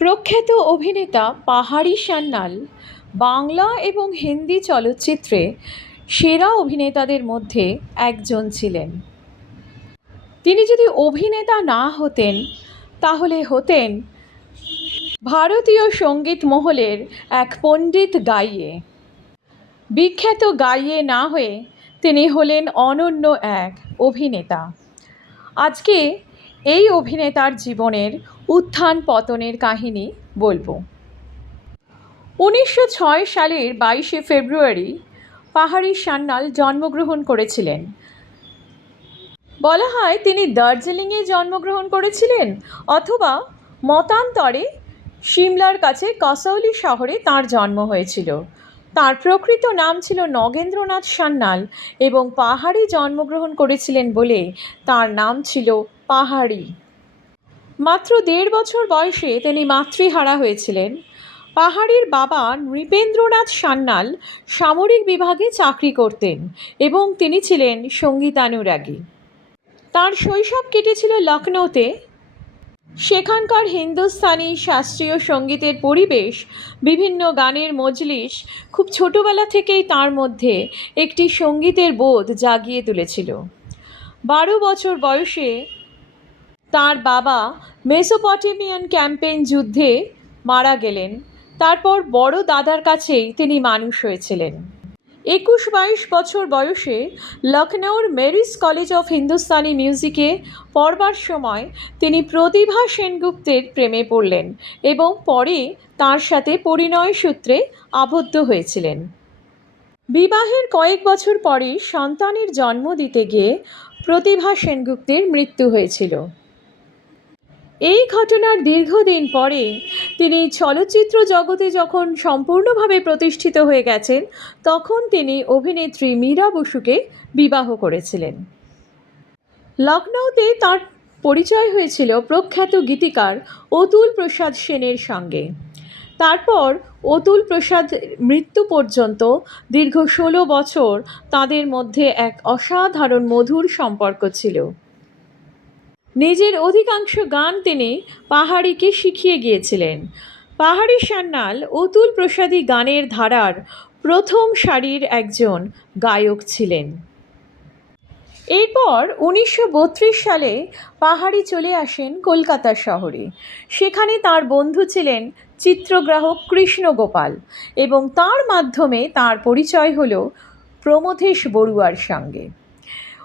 প্রখ্যাত অভিনেতা পাহাড়ি সান্যাল বাংলা এবং হিন্দি চলচ্চিত্রে সেরা অভিনেতাদের মধ্যে একজন ছিলেন। তিনি যদি অভিনেতা না হতেন তাহলে হতেন ভারতীয় সঙ্গীত মহলের এক পণ্ডিত গাইয়ে। বিখ্যাত গাইয়ে না হয়ে তিনি হলেন অনন্য এক অভিনেতা। আজকে এই অভিনেতার জীবনের উত্থান পতনের কাহিনী বলবো। 1906 সালের 22শে ফেব্রুয়ারি পাহাড়ি সান্যাল জন্মগ্রহণ করেছিলেন। বলা হয় তিনি দার্জিলিংয়ে জন্মগ্রহণ করেছিলেন, অথবা মতান্তরে সিমলার কাছে কাসৌলি শহরে তাঁর জন্ম হয়েছিল। তাঁর প্রকৃত নাম ছিল নগেন্দ্রনাথ সান্যাল এবং পাহাড়ে জন্মগ্রহণ করেছিলেন বলে তাঁর নাম ছিল পাহাড়ি। মাত্র 1.5 বছর বয়সে তিনি মাতৃহারা হয়েছিলেন। পাহাড়ির বাবা নৃপেন্দ্রনাথ সান্যাল সামরিক বিভাগে চাকরি করতেন এবং তিনি ছিলেন সঙ্গীতানুরাগী। তার শৈশব কেটেছিল লখনৌতে। সেখানকার হিন্দুস্তানি শাস্ত্রীয় সঙ্গীতের পরিবেশ, বিভিন্ন গানের মজলিস খুব ছোটবেলা থেকেই তার মধ্যে একটি সঙ্গীতের বোধ জাগিয়ে তুলেছিল। 12 বছর বয়সে তার বাবা মেসোপটেমিয়ান ক্যাম্পেইন যুদ্ধে মারা গেলেন। তারপর বড় দাদার কাছেই তিনি মানুষ হয়েছিলেন। 21-22 বছর বয়সে লখনৌর মেরিস কলেজ অফ হিন্দুস্তানি মিউজিকে পড়বার সময় তিনি প্রতিভা সেনগুপ্তের প্রেমে পড়লেন এবং পরে তার সাথে পরিণয় সূত্রে আবদ্ধ হয়েছিলেন। বিবাহের কয়েক বছর পরে সন্তানের জন্ম দিতে গিয়ে প্রতিভা সেনগুপ্তের মৃত্যু হয়েছিল। এই ঘটনার দীর্ঘদিন পরে তিনি চলচ্চিত্র জগতে যখন সম্পূর্ণভাবে প্রতিষ্ঠিত হয়ে গেছেন, তখন তিনি অভিনেত্রী মীরা বসুকে বিবাহ করেছিলেন। লখনৌতে তার পরিচয় হয়েছিল প্রখ্যাত গীতিকার অতুল প্রসাদ সেনের সঙ্গে। তারপর অতুল প্রসাদ মৃত্যু পর্যন্ত দীর্ঘ 16 বছর তাদের মধ্যে এক অসাধারণ মধুর সম্পর্ক ছিল। নিজের অধিকাংশ গান তিনি পাহাড়িকে শিখিয়ে গিয়েছিলেন। পাহাড়ি সান্যাল অতুল প্রসাদী গানের ধারার প্রথম সারির একজন গায়ক ছিলেন। এরপর 1932 সালে পাহাড়ি চলে আসেন কলকাতা শহরে। সেখানে তার বন্ধু ছিলেন চিত্রগ্রাহক কৃষ্ণ গোপাল এবং তার মাধ্যমে তার পরিচয় হলো প্রমথেশ বড়ুয়ার সঙ্গে।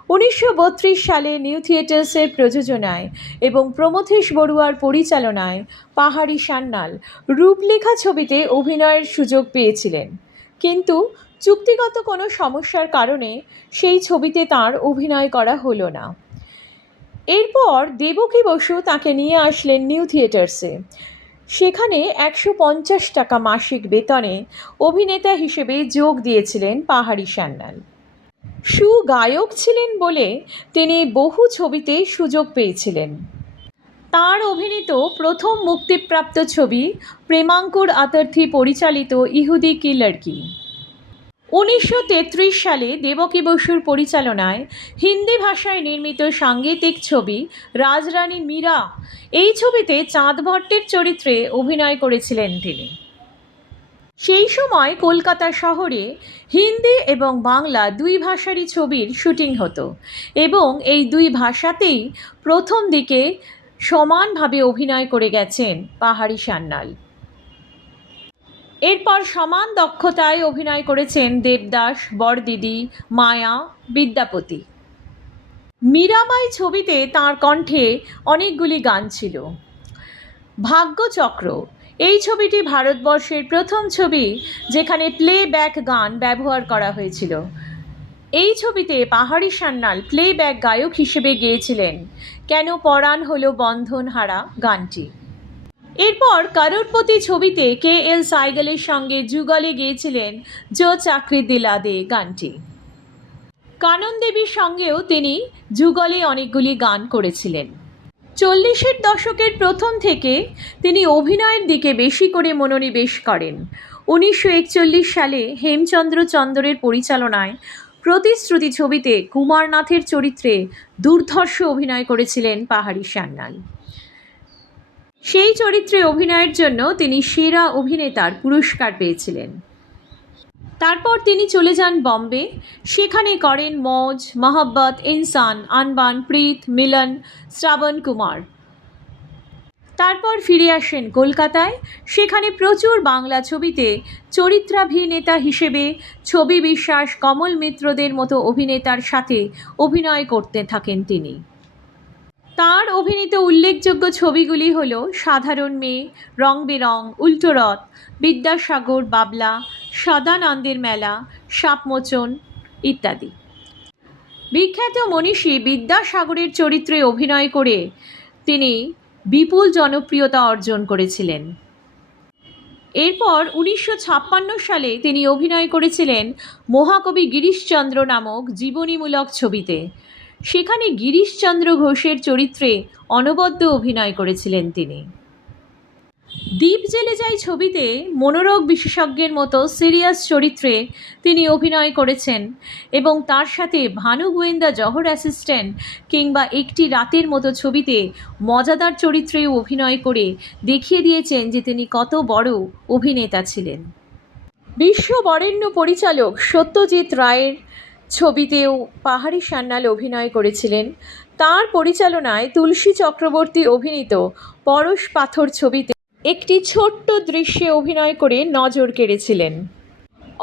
1932 সালে নিউ থিয়েটার্সের প্রযোজনায় এবং প্রমথেশ বড়ুয়ার পরিচালনায় পাহাড়ি সান্যাল রূপলেখা ছবিতে অভিনয়ের সুযোগ পেয়েছিলেন, কিন্তু চুক্তিগত কোনো সমস্যার কারণে সেই ছবিতে তার অভিনয় করা হলো না। এরপর দেবকী বসু তাকে নিয়ে আসলেন নিউ থিয়েটার্সে। সেখানে 150 টাকা মাসিক বেতনে অভিনেতা হিসেবে যোগ দিয়েছিলেন পাহাড়ি সান্যাল। সুগায়ক ছিলেন বলে তিনি বহু ছবিতে সুযোগ পেয়েছিলেন। তার অভিনীত প্রথম মুক্তিপ্রাপ্ত ছবি প্রেমাঙ্কুর আতর্থী পরিচালিত ইহুদি কি লড়কি। 1933 সালে দেবকী বসুর পরিচালনায় হিন্দি ভাষায় নির্মিত সাঙ্গীতিক ছবি রাজরানী মীরা, এই ছবিতে চাঁদ ভট্টের চরিত্রে অভিনয় করেছিলেন তিনি। সেই সময় কলকাতা শহরে হিন্দি এবং বাংলা দুই ভাষারই ছবির শুটিং হতো এবং এই দুই ভাষাতেই প্রথম দিকে সমানভাবে অভিনয় করে গেছেন পাহাড়ি সান্যাল। এরপর সমান দক্ষতায় অভিনয় করেছেন দেবদাস, বড়দিদি, মায়া, বিদ্যাপতি। মীরাবাই ছবিতে তাঁর কণ্ঠে অনেকগুলি গান ছিল। ভাগ্যচক্র, এই ছবিটি ভারতবর্ষের প্রথম ছবি যেখানে প্লেব্যাক গান ব্যবহার করা হয়েছিল। এই ছবিতে পাহাড়ি সান্যাল প্লেব্যাক গায়ক হিসেবে গেয়েছিলেন কেন পরাণ হলো বন্ধনহারা গানটি। এরপর করোড়পতি ছবিতে KL সাইগলের সঙ্গে যুগলে গেয়েছিলেন জো চাকরি দিলা দে গানটি। কানন দেবীর সঙ্গেও তিনি যুগলে অনেকগুলি গান করেছিলেন। 40-এর দশকের প্রথম থেকে তিনি অভিনয়ের দিকে বেশি করে মনোনিবেশ করেন। 1941 সালে হেমচন্দ্র চন্দরের পরিচালনায় প্রতিশ্রুতি ছবিতে কুমারনাথের চরিত্রে দুর্ধর্ষ অভিনয় করেছিলেন পাহাড়ি সান্যাল। সেই চরিত্রে অভিনয়ের জন্য তিনি সেরা অভিনেতার পুরস্কার পেয়েছিলেন। তারপর তিনি চলে যান বম্বে, সেখানে করেন মৌজ, মোহব্বত, ইনসান, আনবান, প্রীত, মিলন, শ্রাবণ কুমার। তারপর ফিরে আসেন কলকাতায়, সেখানে প্রচুর বাংলা ছবিতে চরিত্রাভিনেতা হিসেবে ছবি বিশ্বাস, কমল মিত্রদের মতো অভিনেতার সাথে অভিনয় করতে থাকেন তিনি। তার অভিনীত উল্লেখযোগ্য ছবিগুলি হল সাধারণ মেয়ে, রং বেরং, উল্টো রথ, বিদ্যাসাগর, বাবলা, সদানন্দের মেলা, সাপমোচন ইত্যাদি। বিখ্যাত মনীষী বিদ্যাসাগরের চরিত্রে অভিনয় করে তিনি বিপুল জনপ্রিয়তা অর্জন করেছিলেন। এরপর 1956 সালে তিনি অভিনয় করেছিলেন মহাকবি গিরিশচন্দ্র নামক জীবনীমূলক ছবিতে। সেখানে গিরিশচন্দ্র ঘোষের চরিত্রে অনবদ্য অভিনয় করেছিলেন তিনি। দ্বীপ জেলে যাই ছবিতে মনোরোগ বিশেষজ্ঞের মতো সিরিয়াস চরিত্রে তিনি অভিনয় করেছেন এবং তার সাথে ভানু গোয়েন্দা জহর অ্যাসিস্ট্যান্ট কিংবা একটি রাতের মতো ছবিতে মজাদার চরিত্রেও অভিনয় করে দেখিয়ে দিয়েছেন যে তিনি কত বড় অভিনেতা ছিলেন। বিশ্ববরেণ্য পরিচালক সত্যজিৎ রায়ের ছবিতেও পাহাড়ি সান্যাল অভিনয় করেছিলেন। তার পরিচালনায় তুলসী চক্রবর্তী অভিনীত পরশ পাথর ছবিতে একটি ছোট্ট দৃশ্যে অভিনয় করে নজর কেড়েছিলেন।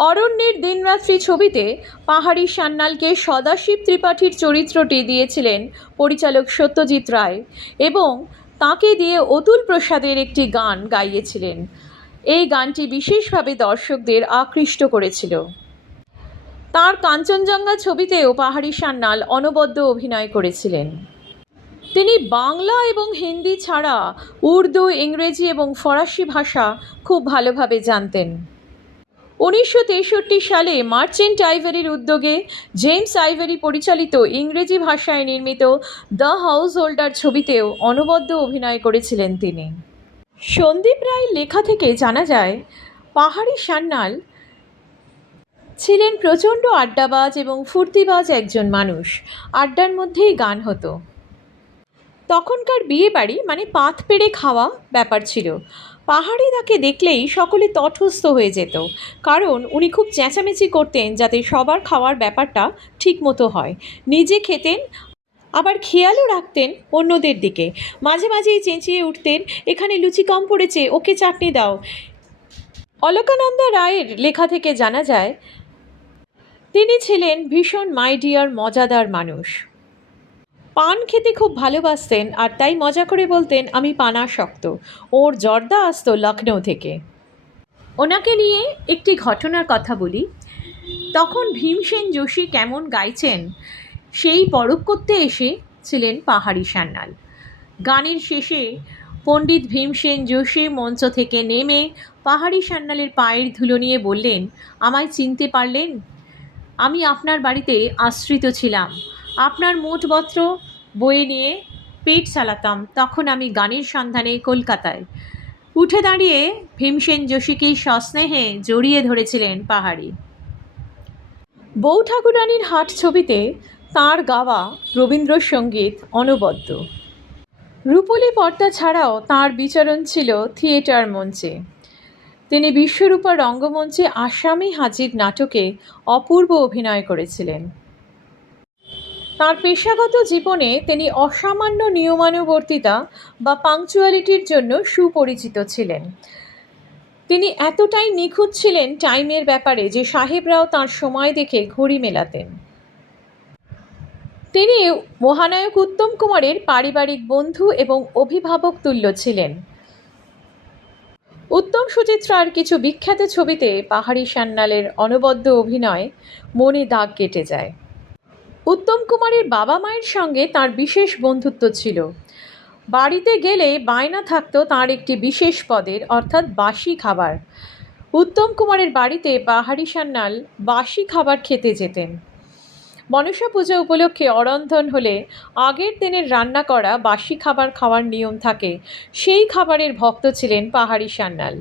অরণ্যের দিনরাত্রি ছবিতে পাহাড়ি সান্যালকে সদাশিব ত্রিপাঠীর চরিত্রটি দিয়েছিলেন পরিচালক সত্যজিৎ রায় এবং তাকে দিয়ে অতুল প্রসাদের একটি গান গাইয়েছিলেন। এই গানটি বিশেষভাবে দর্শকদের আকৃষ্ট করেছিল। তার কাঞ্চনজঙ্ঘা ছবিতেও পাহাড়ি সান্যাল অনবদ্য অভিনয় করেছিলেন। তিনি বাংলা এবং হিন্দি ছাড়া উর্দু, ইংরেজি এবং ফরাসি ভাষা খুব ভালোভাবে জানতেন। 1963 সালে মার্চেন্ট আইভরির উদ্যোগে জেমস আইভরি পরিচালিত ইংরেজি ভাষায় নির্মিত দ্য হাউস হোল্ডার ছবিতেও অনবদ্য অভিনয় করেছিলেন তিনি। সন্দীপ রায়ের লেখা থেকে জানা যায় পাহাড়ি সান্যাল ছিলেন প্রচণ্ড আড্ডাবাজ এবং ফুর্তিবাজ একজন মানুষ। আড্ডার মধ্যেই গান হতো। তখনকার বিয়ে বাড়ি মানে পাত পেড়ে খাওয়া ব্যাপার ছিল। পাহাড়ি দাকে দেখলেই সকলে তটস্থ হয়ে যেত, কারণ উনি খুব চেঁচামেচি করতেন যাতে সবার খাওয়ার ব্যাপারটা ঠিক মতো হয়। নিজে খেতেন, আবার খেয়ালও রাখতেন অন্যদের দিকে। মাঝে মাঝেই চেঁচিয়ে উঠতেন, এখানে লুচি কম পড়েছে, ওকে চাটনি দাও। অলকানন্দা রায়ের লেখা থেকে জানা যায় তিনি ছিলেন ভীষণ মাইডিয়ার মজাদার মানুষ। পান খেতে খুব ভালোবাসতেন আর তাই মজা করে বলতেন, আমি পানাসক্ত। ওর জর্দা আসতো লখনৌ থেকে। ওনাকে নিয়ে একটি ঘটনার কথা বলি। তখন ভীমসেন যোশী কেমন গাইছেন সেই পরখ করতে এসেছিলেন পাহাড়ি সান্যাল। গানের শেষে পণ্ডিত ভীমসেন যোশী মঞ্চ থেকে নেমে পাহাড়ি সান্যালের পায়ের ধুলো নিয়ে বললেন, আমায় চিনতে পারলেন? আমি আপনার বাড়িতে আশ্রিত ছিলাম, আপনার মোটপত্র বয়ে নিয়ে পেট চালাতাম। তখন আমি গানের সন্ধানে কলকাতায়। উঠে দাঁড়িয়ে ভীমসেন যোশীকে সস্নেহে জড়িয়ে ধরেছিলেন পাহাড়ি। বউ ঠাকুরানীর হাট ছবিতে তাঁর গাওয়া রবীন্দ্রসঙ্গীত অনবদ্য। রূপলী পর্দা ছাড়াও তাঁর বিচরণ ছিল থিয়েটার মঞ্চে। তিনি বিশ্বরূপা রঙ্গমঞ্চে আসামি হাজির নাটকে অপূর্ব অভিনয় করেছিলেন। তাঁর পেশাগত জীবনে তিনি অসামান্য নিয়মানুবর্তিতা বা পাংচুয়ালিটির জন্য সুপরিচিত ছিলেন। তিনি এতটাই নিখুঁত ছিলেন টাইমের ব্যাপারে যে সাহেবরাও তাঁর সময় দেখে ঘড়ি মেলাতেন। তিনি মহানায়ক উত্তম কুমারের পারিবারিক বন্ধু এবং অভিভাবক তুল্য ছিলেন। উত্তম সুচিত্রার কিছু বিখ্যাত ছবিতে পাহাড়ি সান্যালের অনবদ্য অভিনয় মনে দাগ কেটে যায়। উত্তম কুমারের বাবা মায়ের সঙ্গে তাঁর বিশেষ বন্ধুত্ব ছিল। বাড়িতে গেলে বায়না থাকতো তাঁর একটি বিশেষ পদের, অর্থাৎ বাসি খাবার। উত্তম কুমারের বাড়িতে পাহাড়ি সান্যাল বাসি খাবার খেতে যেতেন। মনসা পূজা উপলক্ষে অরন্ধন হলে আগের দিনের রান্না করা বাসি খাবার খাওয়ার নিয়ম থাকে। সেই খাবারের ভক্ত ছিলেন পাহাড়ি সান্যাল।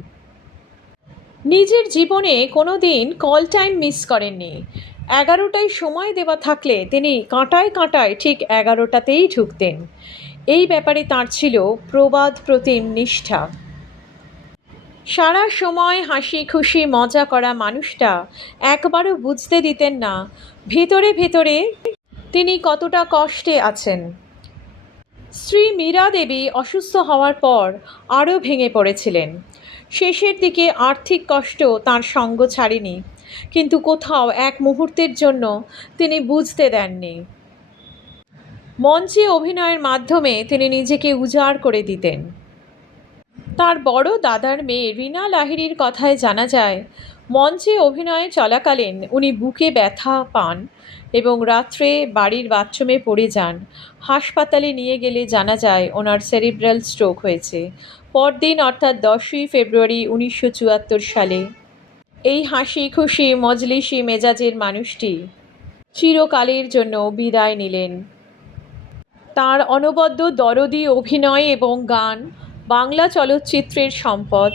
নিজের জীবনে কোনো দিন কল টাইম মিস করেননি। 11টায় সময় দেওয়া থাকলে তিনি কাঁটায় কাঁটায় ঠিক 11টাতেই ঢুকতেন। এই ব্যাপারে তাঁর ছিল প্রবাদ প্রতিম নিষ্ঠা। সারা সময় হাসি খুশি মজা করা মানুষটা একবারও বুঝতে দিতেন না ভেতরে ভেতরে তিনি কতটা কষ্টে আছেন। স্ত্রী মীরা দেবী অসুস্থ হওয়ার পর আরও ভেঙে পড়েছিলেন। শেষের দিকে আর্থিক কষ্ট তাঁর সঙ্গ ছাড়েনি, কিন্তু কোথাও এক মুহূর্তের জন্য তিনি বুঝতে দেননি। মঞ্চে অভিনয়ের মাধ্যমে তিনি নিজেকে উজাড় করে দিতেন। তার বড় দাদার মেয়ে রীনা লাহিড়ীর কথায় জানা যায়, মঞ্চে অভিনয় চলাকালীন উনি বুকে ব্যথা পান এবং রাত্রে বাড়ির বাথরুমে পড়ে যান। হাসপাতালে নিয়ে গেলে জানা যায় ওনার সেরিব্রাল স্ট্রোক হয়েছে। পরদিন অর্থাৎ 10ই ফেব্রুয়ারি 1974 সালে এই হাসি খুশি মজলিশি মেজাজের মানুষটি চিরকালের জন্য বিদায় নিলেন। তার অনবদ্য দরদি অভিনয় এবং গান বাংলা চলচ্চিত্রের সম্পদ।